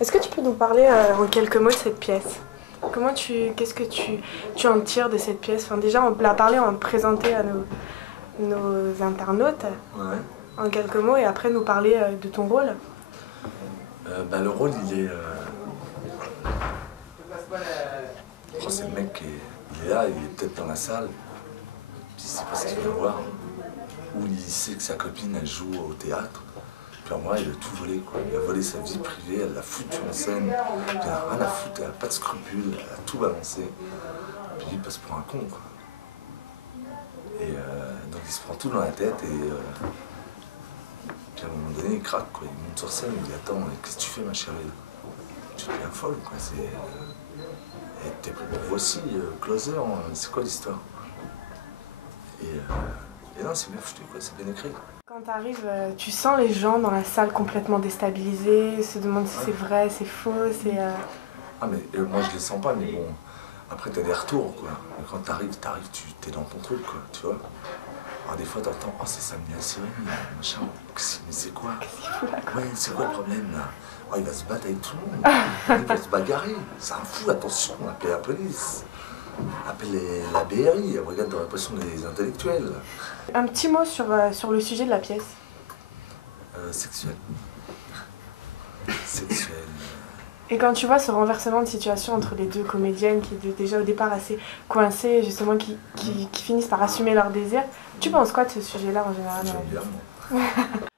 Est-ce que tu peux nous parler en quelques mots de cette pièce? Qu'est-ce que tu en tires de cette pièce? Enfin, déjà, on l'a parlé, on présentait à nos internautes Ouais. en quelques mots et après nous parler de ton rôle. Le rôle, il est. Oh, c'est le mec il est là, il est peut-être dans la salle, puis il sait pas ce qu'il vient voir. Ou il sait que sa copine, elle joue au théâtre. Puis en vrai, il a tout volé, quoi. Il a volé sa vie privée, elle l'a foutu en scène. Puis elle a rien à foutre, elle a pas de scrupules, elle a tout balancé. Puis il passe pour un con, quoi. Et donc il se prend tout dans la tête et. Puis à un moment donné, il craque, quoi. Il monte sur scène, il dit attends, qu'est-ce que tu fais, ma chérie? Tu deviens folle, quoi. Voici, Closer, c'est quoi l'histoire? Et non, c'est bien foutu, quoi, c'est bien écrit. Quand tu arrives, tu sens les gens dans la salle complètement déstabilisés, se demandent si c'est vrai, c'est faux, c'est... Ah mais moi je les sens pas, mais bon, après t'as des retours, quoi. Et quand t'arrives, t'es dans ton truc, quoi, tu vois. Alors des fois t'entends, oh c'est Samia Seri, machin, mais c'est quoi? Qu'est-ce qu'il fout là, quoi? Ouais, c'est quoi le problème, là? Oh, il va se battre avec tout le monde, il va se bagarrer, c'est un fou, attention, appelez la police. Appelez la BRI, regarde dans l'impression des intellectuels. Un petit mot sur le sujet de la pièce. Sexuel. Sexuel. Et quand tu vois ce renversement de situation entre les deux comédiennes qui étaient déjà au départ assez coincées, justement qui finissent par assumer leur désir, tu penses quoi de ce sujet-là en général? J'aime bien, moi.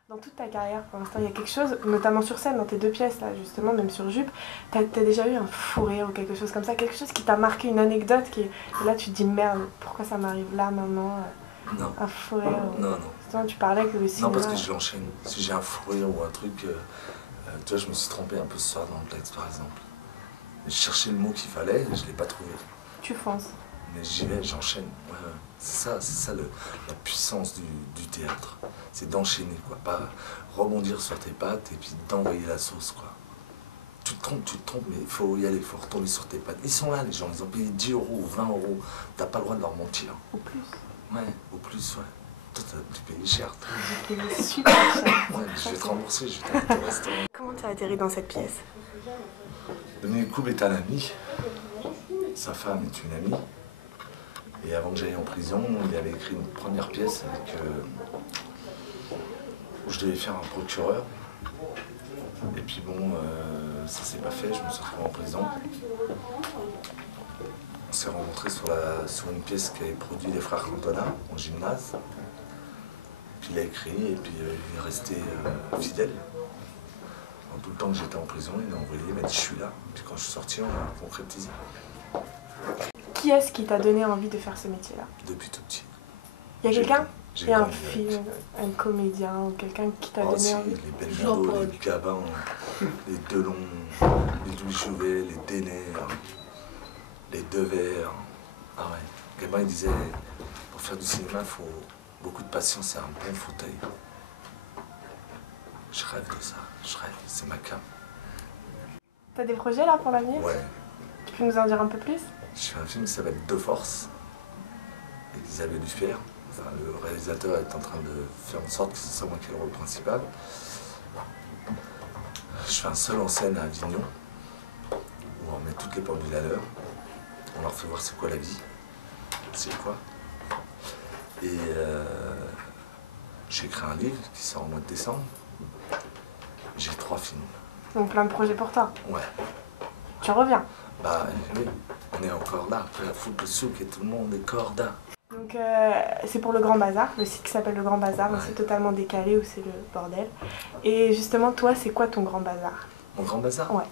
Dans toute ta carrière, pour l'instant, il y a quelque chose, notamment sur scène, dans tes deux pièces, là, justement, même sur Jupe, t'as déjà eu un fou rire ou quelque chose comme ça, quelque chose qui t'a marqué, une anecdote et là tu te dis merde, pourquoi ça m'arrive là maintenant? Non. Un fou rire. Non, non. Justement, tu parlais que le cinéma... Non, parce que je l'enchaîne. Si j'ai un fou rire ou un truc, tu vois, je me suis trompé un peu ce soir dans le texte, par exemple. Je cherchais le mot qu'il fallait et je l'ai pas trouvé. Tu fonces. Mais j'y vais, j'enchaîne. Ouais, ouais. C'est ça la puissance du théâtre. C'est d'enchaîner, quoi. Pas rebondir sur tes pattes et puis d'envoyer la sauce, quoi. Tu te trompes, mais il faut y aller, il faut retomber sur tes pattes. Ils sont là, les gens, ils ont payé 10 € ou 20 €. T'as pas le droit de leur mentir. Au plus. Ouais, au plus, ouais. Toi, tu payes cher. J'ai payé super cher. Ouais, je vais te rembourser, je vais t'inviter au restaurant. Comment tu as atterri dans cette pièce? Dominique Coub est un ami. Sa femme est une amie. Et avant que j'aille en prison, il avait écrit une première pièce avec, où je devais faire un procureur. Et puis bon, ça s'est pas fait, je me suis retrouvé en prison. On s'est rencontrés sur une pièce qu'avaient produit les frères Cantona, en gymnase. Puis il a écrit et puis il est resté fidèle. En tout le temps que j'étais en prison, il m'a envoyé, il m'a dit je suis là. Puis quand je suis sorti, on a concrétisé. Qui est-ce qui t'a donné envie de faire ce métier-là? Depuis tout petit. Il y a quelqu'un? Il y a un grandi avec. film, un comédien ou quelqu'un qui t'a Oh, donné si, envie? les Belmondo, les Gabin, les Delon, les Louis Jouvet, les Denner, les Devers. Ah ouais. Gabin, il disait, pour faire du cinéma, il faut beaucoup de patience et un bon fauteuil. Je rêve de ça, je rêve, c'est ma cam. T'as des projets là pour l'avenir? Ouais. Tu peux nous en dire un peu plus? Je fais un film qui s'appelle De Force, Elisabeth Duffière. Enfin, le réalisateur est en train de faire en sorte que ce soit moi qui ai le rôle principal. Je fais un seul en scène à Avignon, où on met toutes les pendules à l'heure. On leur fait voir c'est quoi la vie, c'est quoi. Et j'ai écrit un livre qui sort au mois de décembre. J'ai 3 films. Donc plein de projets pour toi. Ouais. Tu reviens. Bah oui, on est encore là, après la foule de souk et tout le monde est corda. Donc c'est pour le Grand Bazar, le site qui s'appelle le Grand Bazar, Ouais. c'est totalement décalé où c'est le bordel. Et justement, toi, c'est quoi ton Grand Bazar? Mon grand bazar? Ouais.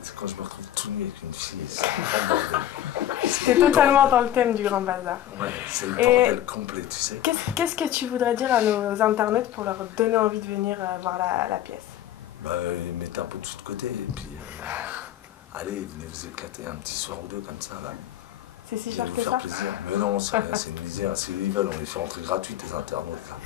C'est quand je me retrouve tout nu avec une fille, c'est un grand bordel. C'est totalement dans le thème du Grand Bazar. Ouais, c'est le bordel complet, tu sais. Qu'est-ce que tu voudrais dire à nos internautes pour leur donner envie de venir voir la pièce? Bah, mettez un peu de tout de côté et puis allez, venez vous éclater un petit soir ou deux comme ça là. C'est si Vous cher allez que vous faire ça? plaisir. Mais non, c'est rien, c'est une misère. S'ils veulent, on les fait rentrer gratuites, les internautes là.